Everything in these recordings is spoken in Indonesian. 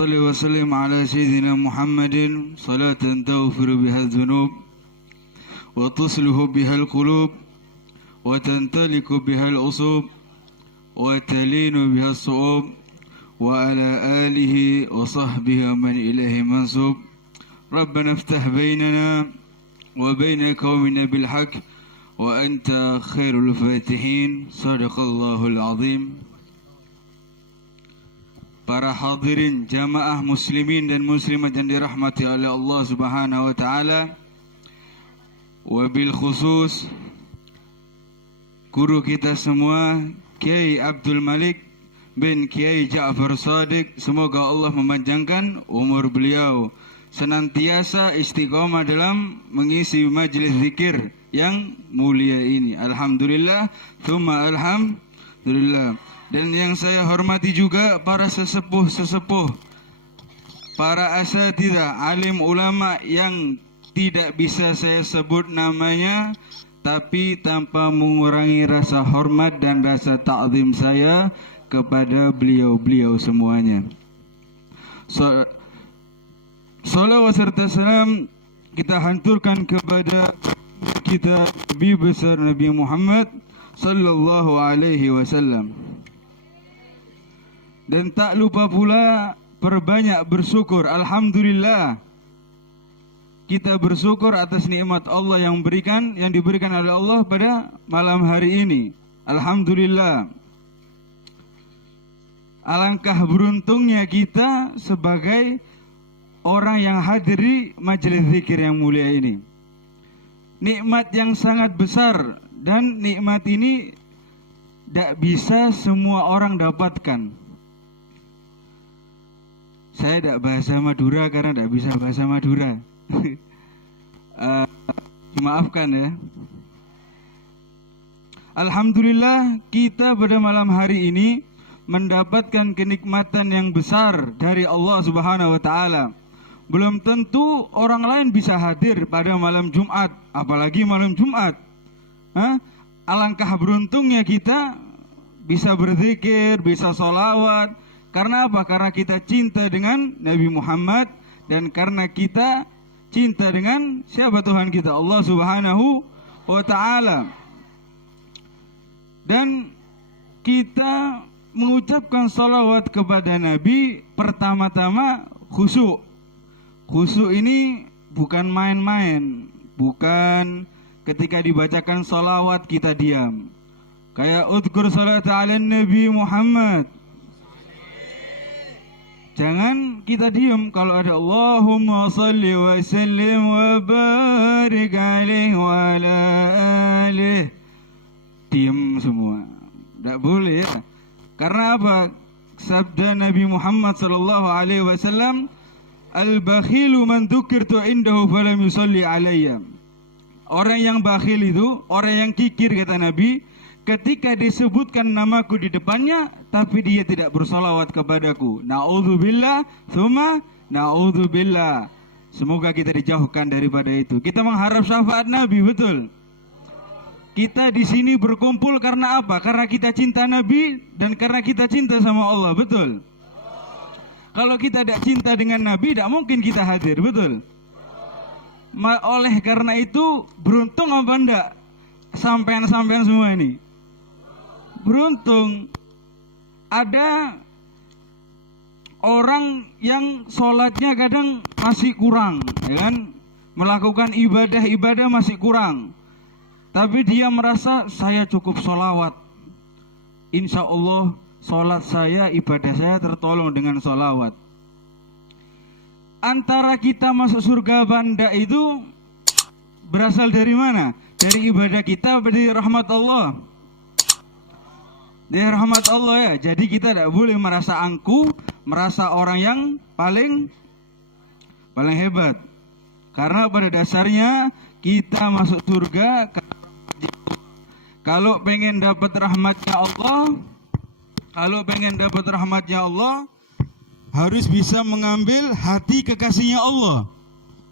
وصل وسلم على سيدنا محمد صلاة تغفر بها الذنوب وتصلح بها القلوب وتنطلق بها الأصوب وتلين بها الصعوب وعلى آله وصحبه ومن إليه منسوب. ربنا افتح بيننا وبين قومنا بالحق وأنت خير الفاتحين. صدق الله العظيم. Para hadirin jamaah muslimin dan muslimat yang dirahmati oleh Allah Subhanahu wa taala, wabil khusus guru kita semua Kiai Abdul Malik bin Kiai Ja'far Shadiq, semoga Allah memanjangkan umur beliau, senantiasa istiqomah dalam mengisi majelis zikir yang mulia ini. Alhamdulillah, tsumma alhamdulillah. Dan yang saya hormati juga para sesepuh-sesepuh, para asatidzah, alim ulama yang tidak bisa saya sebut namanya, tapi tanpa mengurangi rasa hormat dan rasa ta'zim saya kepada beliau-beliau semuanya. Salawat serta salam kita hanturkan kepada kita Nabi besar Nabi Muhammad sallallahu alaihi wasallam. Dan tak lupa pula perbanyak bersyukur. Alhamdulillah, kita bersyukur atas nikmat Allah yang diberikan oleh Allah pada malam hari ini. Alhamdulillah. Alangkah beruntungnya kita sebagai orang yang hadir di majelis zikir yang mulia ini. Nikmat yang sangat besar, dan nikmat ini tidak bisa semua orang dapatkan. Saya tidak bahasa Madura karena tidak bisa bahasa Madura. Maafkan ya. Alhamdulillah, kita pada malam hari ini mendapatkan kenikmatan yang besar dari Allah Subhanahu wa taala. Belum tentu orang lain bisa hadir pada malam Jumat, apalagi malam Jumat. Alangkah beruntungnya kita bisa berzikir, bisa sholawat. Karena apa? Karena kita cinta dengan Nabi Muhammad, dan karena kita cinta dengan siapa Tuhan kita? Allah Subhanahu wa ta'ala. Dan kita mengucapkan salawat kepada Nabi pertama-tama khusyuk. Khusyuk ini bukan main-main, bukan ketika dibacakan salawat kita diam. Kayak udhkur salat ala Nabi Muhammad. Jangan kita diam kalau ada Allahumma salli wa sallim wa barik alaihi wa ala alihi. Diam semua. Tidak boleh ya. Karena apa? Sabda Nabi Muhammad sallallahu alaihi wasallam, al-bakhilu man dzukirtu indahu falam yusalli alayya. Orang yang bakhil itu, orang yang kikir kata Nabi, ketika disebutkan namaku di depannya, tapi dia tidak bersalawat kepadaku. Na'udzubillah, tsumma na'udzubillah. Semoga kita dijauhkan daripada itu. Kita mengharap syafaat Nabi, betul. Kita di sini berkumpul karena apa? Karena kita cinta Nabi dan karena kita cinta sama Allah, betul. Kalau kita tidak cinta dengan Nabi, tidak mungkin kita hadir, betul. Oleh karena itu, beruntung apa enggak sampean-sampean semua ini? Beruntung. Ada orang yang sholatnya kadang masih kurang, ya kan? Melakukan ibadah-ibadah masih kurang, tapi dia merasa saya cukup sholawat. Insya Allah sholat saya, ibadah saya tertolong dengan sholawat. Antara kita masuk surga banda itu berasal dari mana? Dari ibadah kita, dari rahmat Allah. Dari rahmat Allah ya. Jadi kita tidak boleh merasa angkuh, merasa orang yang paling hebat. Karena pada dasarnya kita masuk surga kalau pengen dapat rahmatnya Allah, harus bisa mengambil hati kekasihnya Allah.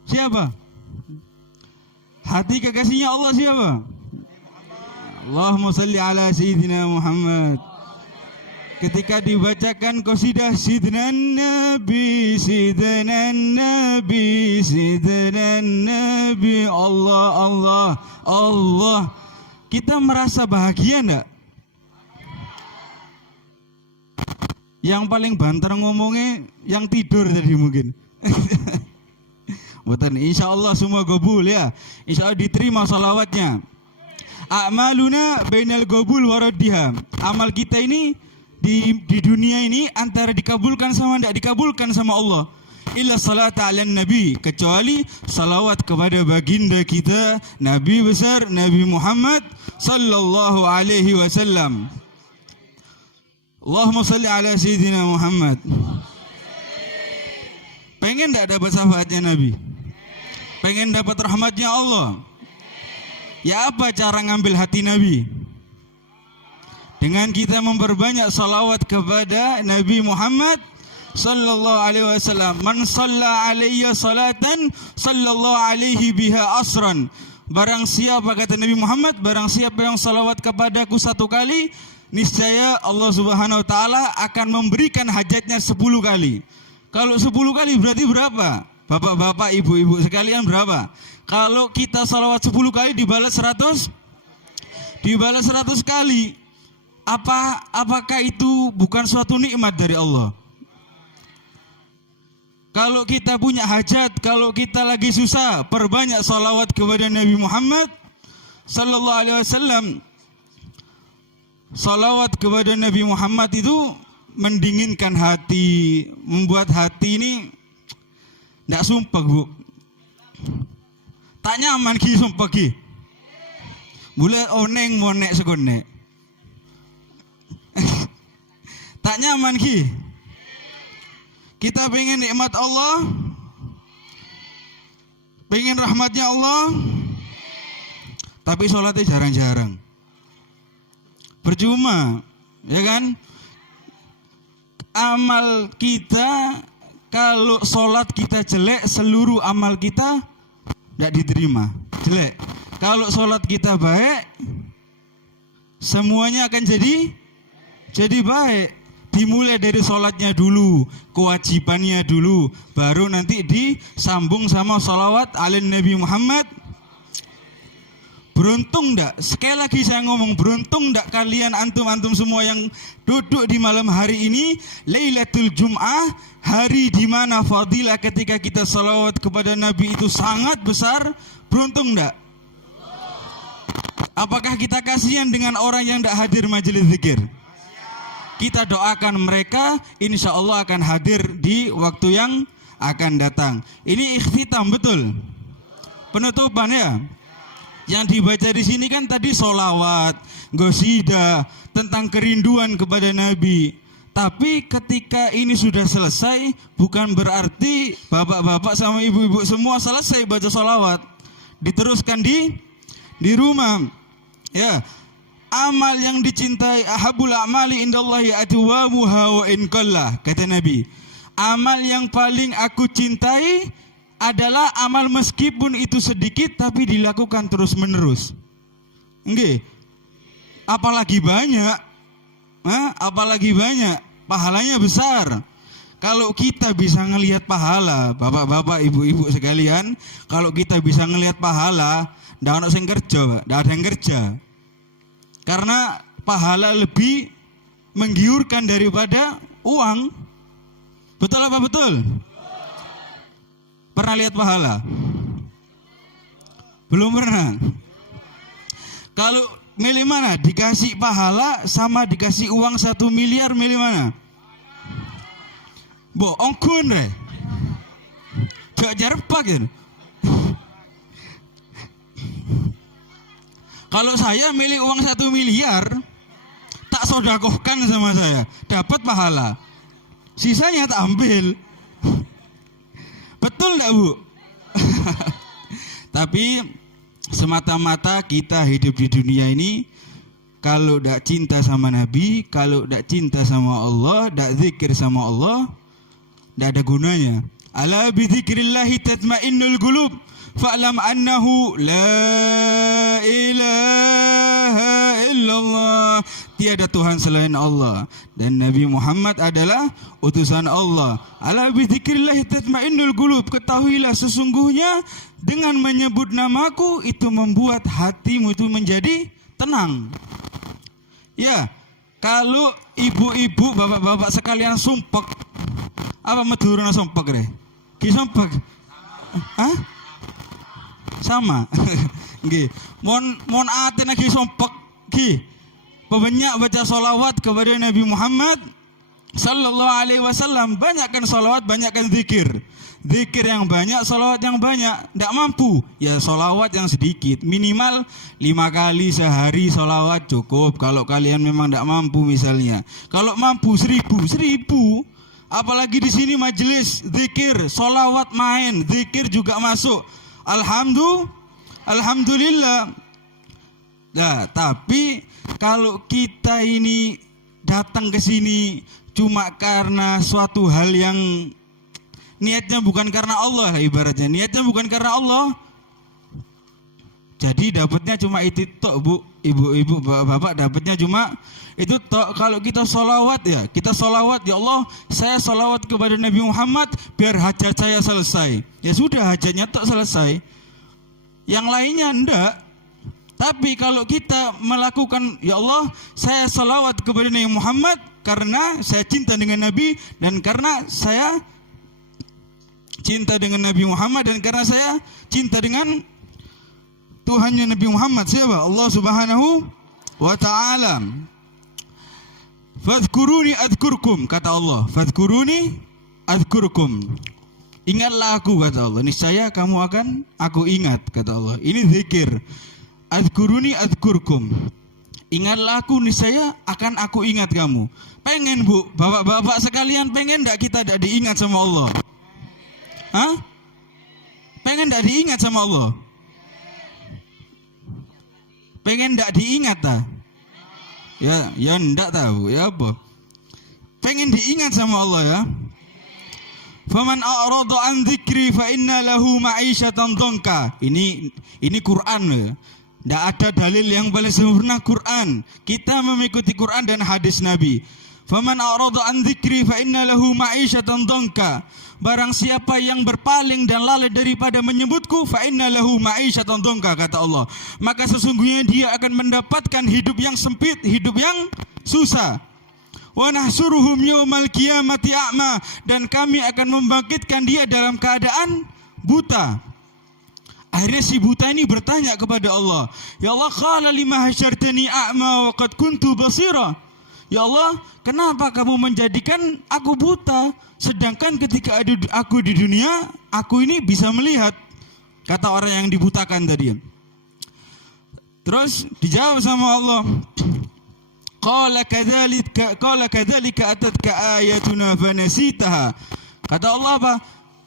Siapa? Hati kekasihnya Allah siapa? Allahumma salli ala Sayyidina Muhammad. ketika dibacakan qasidah Sidnan Nabi, Sidnan Nabi, Sidnan Nabi, Allah, Allah, Allah, kita merasa bahagia enggak? Yang paling banter ngomongnya yang tidur tadi mungkin. Betul, insya Allah semua gobul ya. Insya Allah diterima salawatnya. A'maluna bainal gobul waraddiha. Amal kita ini di dunia ini antara dikabulkan sama tidak dikabulkan sama Allah. Illa salat ala nabi, kecuali salawat kepada baginda kita Nabi besar Nabi Muhammad sallallahu alaihi wasallam. Allahumma salli ala sayyidina Muhammad. Pengen tak dapat syafaatnya Nabi? Pengen dapat rahmatnya Allah? Ya apa cara ngambil hati Nabi? Dengan kita memperbanyak salawat kepada Nabi Muhammad sallallahu alaihi wasallam. Man shalla alayya salatan sallallahu alaihi biha asran. Barang siapa, kata Nabi Muhammad, barang siapa yang salawat kepadaku 1 kali, niscaya Allah Subhanahu wa taala akan memberikan hajatnya 10 kali. Kalau 10 kali berarti berapa? Bapak-bapak, ibu-ibu sekalian berapa? Kalau kita salawat 10 kali dibalas 100? Dibalas 100 kali. Apakah itu bukan suatu nikmat dari Allah? Kalau kita punya hajat, kalau kita lagi susah, perbanyak salawat kepada Nabi Muhammad sallallahu alaihi wasallam. Salawat kepada Nabi Muhammad itu mendinginkan hati, membuat hati ini tidak sumpah, Bu. Tak nyaman ki sumpah ki. Boleh oneng monek segonek. Tak nyaman ki. Kita pengen nikmat Allah, pengen rahmatnya Allah, tapi sholatnya jarang-jarang. Percuma, ya kan? Amal kita, kalau sholat kita jelek, seluruh amal kita tidak diterima, jelek. Kalau sholat kita baik, semuanya akan jadi baik. Dimulai dari sholatnya dulu, kewajibannya dulu, baru nanti disambung sama sholawat ala Nabi Muhammad. Beruntung ndak? Sekali lagi saya ngomong, beruntung ndak kalian antum semua yang duduk di malam hari ini, Lailatul Jum'ah, hari di mana fadilah ketika kita salawat kepada Nabi itu sangat besar. Beruntung ndak? Apakah kita kasihan dengan orang yang ndak hadir majelis zikir? Kita doakan mereka, insya Allah akan hadir di waktu yang akan datang. Ini ikhtitam, betul? Penutupan ya. Yang dibaca di sini kan tadi solawat, gosida, tentang kerinduan kepada Nabi. Tapi ketika ini sudah selesai, bukan berarti bapak-bapak sama ibu-ibu semua selesai baca solawat. Diteruskan di rumah. Ya, amal yang dicintai, ahabul amali indallahi atwamuha wa in qalla, kata Nabi. Amal yang paling aku cintai adalah amal meskipun itu sedikit tapi dilakukan terus menerus. Nggih. Apalagi banyak. Apalagi banyak, pahalanya besar. Kalau kita bisa ngelihat pahala, bapak-bapak, ibu-ibu sekalian, kalau kita bisa ngelihat pahala, ndak ono sing kerja, Pak. Ndak ada yang kerja. Karena pahala lebih menggiurkan daripada uang. Betul apa betul? Pernah lihat pahala? Belum pernah. Kalau milih mana? Dikasih pahala sama dikasih uang 1 miliar, milih mana? Bohong kun re. Gak jarpak ya. Kalau saya milih uang 1 miliar, tak sodakohkan sama saya, dapat pahala. Sisanya tak ambil. Betul enggak, Bu? Tapi semata-mata kita hidup di dunia ini, kalau tidak cinta sama Nabi, kalau tidak cinta sama Allah, tidak zikir sama Allah, tidak ada gunanya. Ala bi dzikrillahi tatmainnul qulub, fa'lam annahu la ilaha illallah, tiada Tuhan selain Allah, dan Nabi Muhammad adalah utusan Allah. Ala bi dzikrillah tatmainnul qulub, ketahuilah sesungguhnya dengan menyebut namaku itu membuat hatimu itu menjadi tenang. Ya, kalau ibu-ibu, bapak-bapak sekalian sumpek, apa medurna sumpek deh? Ki sumpek? Hah? Sama. Nggih. Mon aten lagi sumpek ki. Banyak baca salawat kepada Nabi Muhammad sallallahu alaihi wasallam. Banyakkan salawat, banyakkan zikir. Zikir yang banyak, salawat yang banyak. Tidak mampu, ya salawat yang sedikit. Minimal 5 kali sehari salawat cukup. Kalau kalian memang tidak mampu misalnya. Kalau mampu 1000. Apalagi di sini majelis zikir, salawat main, zikir juga masuk. Alhamdulillah. Nah, tapi kalau kita ini datang ke sini cuma karena suatu hal yang niatnya bukan karena Allah, ibaratnya niatnya bukan karena Allah, jadi dapatnya cuma itu tok, Bu, ibu-ibu, bapak, dapatnya cuma itu tok. Kalau kita sholawat, ya kita sholawat, ya Allah saya sholawat kepada Nabi Muhammad biar hajat saya selesai, ya sudah, hajatnya tok selesai, yang lainnya enggak. Tapi kalau kita melakukan, ya Allah saya sholawat kepada Nabi Muhammad karena saya cinta dengan Nabi, dan karena saya cinta dengan Nabi Muhammad, dan karena saya cinta dengan Tuhannya Nabi Muhammad, siapa? Allah Subhanahu wa ta'ala. Fadhkuruni adhkurkum, kata Allah. Fadhkuruni adhkurkum, ingatlah aku, kata Allah, niscaya kamu akan aku ingat, kata Allah. Ini zikir. Adhkuruni adhkurkum, ingatlah aku, niscaya akan aku ingat kamu. Pengen, Bu, bapak-bapak sekalian, pengen enggak kita tidak diingat sama Allah? Hah? Pengen enggak diingat sama Allah? Pengen enggak diingat ta? Ya enggak tahu, ya apa? Pengen diingat sama Allah, ya. Faman a'rada an dzikri fa inna lahu ma'isyatan dhanka. Ini Quran, ya. Tidak ada dalil yang paling sempurna Quran. Kita mengikuti Quran dan hadis Nabi. Faman a'rada an dzikri fa inna lahu ma'isyatan dhanka. Barang siapa yang berpaling dan lalai daripada menyebutku, fa inna lahu ma'isyatan dhanka, kata Allah, maka sesungguhnya dia akan mendapatkan hidup yang sempit, hidup yang susah. Wa nahsuruhum yaumal qiyamati a'ma, dan kami akan membangkitkan dia dalam keadaan buta. Akhirnya si buta ini bertanya kepada Allah, ya Allah, qala lima hasyartani a'ma wa qad kuntu basira. Ya Allah, kenapa kamu menjadikan aku buta, sedangkan ketika ada aku di dunia, aku ini bisa melihat, kata orang yang dibutakan tadi. Terus dijawab sama Allah, qala kadzalika atatka ayatuna fanasitaha. Kata Allah apa?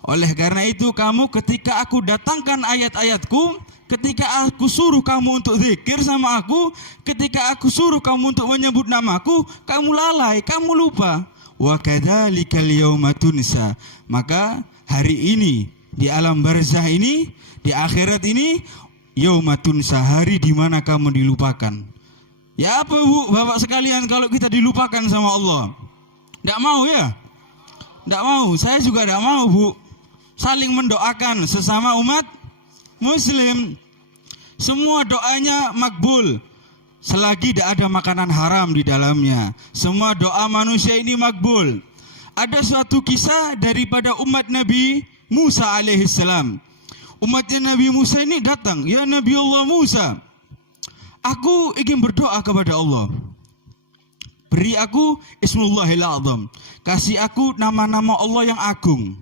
Oleh karena itu kamu ketika aku datangkan ayat-ayatku, ketika aku suruh kamu untuk zikir sama aku, ketika aku suruh kamu untuk menyebut namaku, kamu lalai, kamu lupa. Wa kadzalikal yauma tunsa. Maka hari ini di alam barzah ini, di akhirat ini, yauma tunsa, hari di mana kamu dilupakan. Ya apa, Bu, bapak sekalian, kalau kita dilupakan sama Allah? Tidak mau, ya? Tidak mau, saya juga tidak mau, Bu. Saling mendoakan sesama umat Muslim. Semua doanya makbul selagi tidak ada makanan haram di dalamnya. Semua doa manusia ini makbul. Ada suatu kisah daripada umat Nabi Musa alaihissalam. Umatnya Nabi Musa ini datang, ya Nabi Allah Musa, aku ingin berdoa kepada Allah. Beri aku Ismullahil A'zam, kasih aku nama-nama Allah yang agung.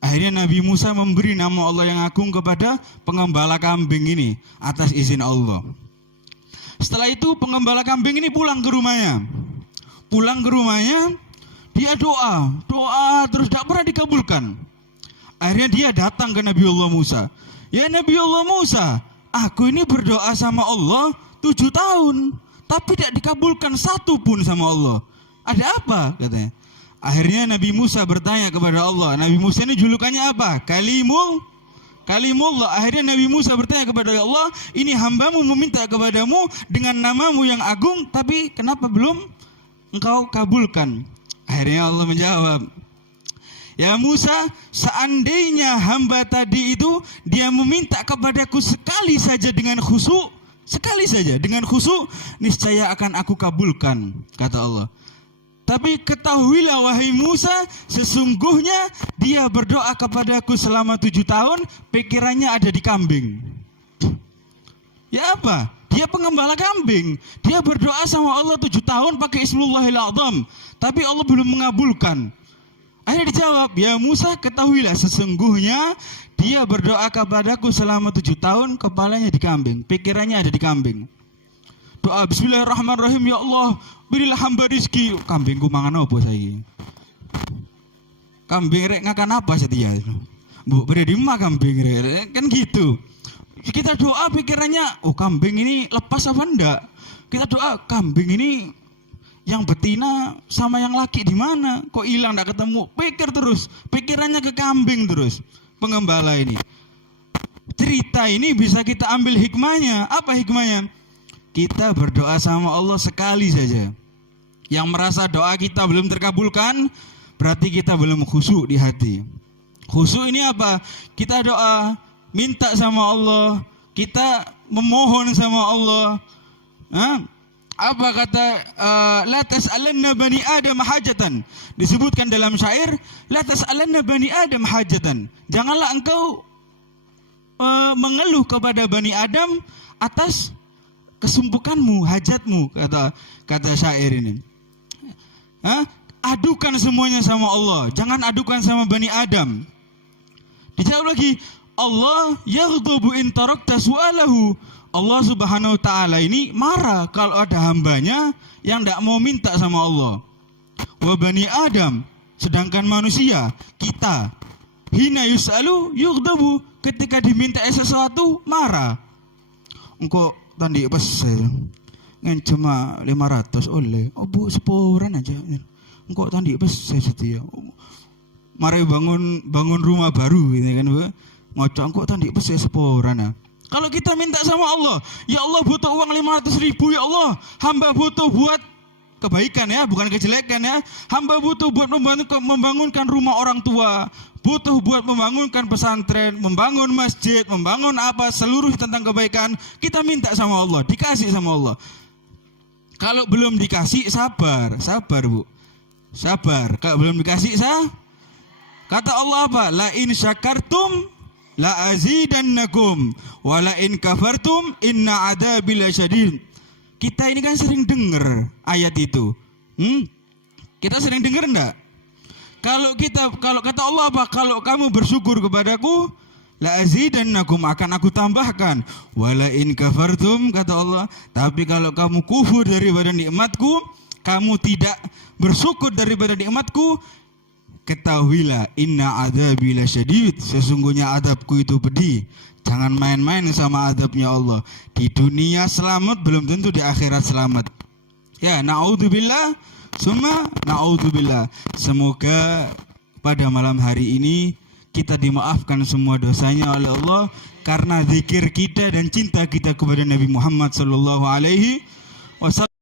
Akhirnya Nabi Musa memberi nama Allah yang agung kepada pengembala kambing ini atas izin Allah. Setelah itu pengembala kambing ini pulang ke rumahnya. Pulang ke rumahnya, dia doa terus tidak pernah dikabulkan. Akhirnya dia datang ke Nabi Allah Musa. Ya Nabi Allah Musa, aku ini berdoa sama Allah 7 tahun, tapi tidak dikabulkan satu pun sama Allah. Ada apa? Katanya. Akhirnya Nabi Musa bertanya kepada Allah. Nabi Musa ini julukannya apa? Kalimullah. Akhirnya Nabi Musa bertanya kepada Allah, ini hambamu meminta kepadamu dengan namamu yang agung, tapi kenapa belum engkau kabulkan? Akhirnya Allah menjawab, ya Musa, seandainya hamba tadi itu dia meminta kepadaku sekali saja dengan khusyuk, sekali saja dengan khusyuk, niscaya akan aku kabulkan, kata Allah. Tapi ketahuilah wahai Musa, sesungguhnya dia berdoa kepadaku selama 7 tahun, pikirannya ada di kambing. Ya apa? Dia pengembala kambing. Dia berdoa sama Allah 7 tahun pakai Ismullahil A'zam, tapi Allah belum mengabulkan. Akhirnya dijawab, ya Musa, ketahuilah sesungguhnya dia berdoa kepadaku selama 7 tahun, kepalanya di kambing, pikirannya ada di kambing. Doa bismillahirrahmanirrahim, ya Allah berilah hamba rizki. Kambingku mangan apa saya? Kambing rek ngakan apa setia? Bu beri di rumah kambing rek, kan gitu. Kita doa pikirannya, oh kambing ini lepas apa enggak? Kita doa, kambing ini yang betina sama yang laki di mana? Kok hilang enggak ketemu? Pikir terus, pikirannya ke kambing terus. Pengembala ini. Cerita ini bisa kita ambil hikmahnya. Apa hikmahnya? Kita berdoa sama Allah sekali saja. Yang merasa doa kita belum terkabulkan, berarti kita belum khusyuk di hati. Khusyuk ini apa? Kita doa, minta sama Allah, kita memohon sama Allah. Apa kata la tas'alanna bani Adam hajatan? Disebutkan dalam syair, la tas'alanna bani Adam hajatan. Janganlah engkau mengeluh kepada Bani Adam atas kesumpukanmu, hajatmu, kata syair ini. Adukan semuanya sama Allah, jangan adukan sama Bani Adam. Dijawab lagi, Allah yaghdabu in tarakta su'alahu. Allah Subhanahu wa taala ini marah kalau ada hambanya yang tidak mau minta sama Allah. Wa Bani Adam, sedangkan manusia, kita, hina yus'alu yughdabu, ketika diminta sesuatu marah. Engkau tadi pesel ngan cuma 500 oleh bu seporan aja engkau tadi pesel setia mari bangun rumah baru gitu kan ngocok engkau tadi pesel seporan. Kalau kita minta sama Allah, ya Allah butuh uang 500.000 ya Allah, hamba butuh buat kebaikan ya, bukan kejelekan ya, hamba butuh buat membangunkan rumah orang tua, butuh buat membangunkan pesantren, membangun masjid, membangun apa, seluruh tentang kebaikan, kita minta sama Allah, dikasih sama Allah. Kalau belum dikasih, sabar bu, sabar. Kalau belum dikasih, kata Allah apa? La in syakartum la azidannakum wa la in kafartum inna adabi lasyadid. Kita ini kan sering dengar ayat itu, kita sering dengar enggak? Kalau kata Allah apa? Kalau kamu bersyukur kepadaku, la azidannakum, akan aku tambahkan. Wala in kafartum, kata Allah, tapi kalau kamu kufur daripada nikmatku, kamu tidak bersyukur daripada nikmatku, ketahuilah inna adzabi lasyadid, sesungguhnya adabku itu pedih. Jangan main-main sama adabnya Allah. Di dunia selamat, belum tentu di akhirat selamat. Ya, na'udzubillah. Summa na'udzubillah. Semoga pada malam hari ini kita dimaafkan semua dosanya oleh Allah karena zikir kita dan cinta kita kepada Nabi Muhammad sallallahu alaihi wasallam.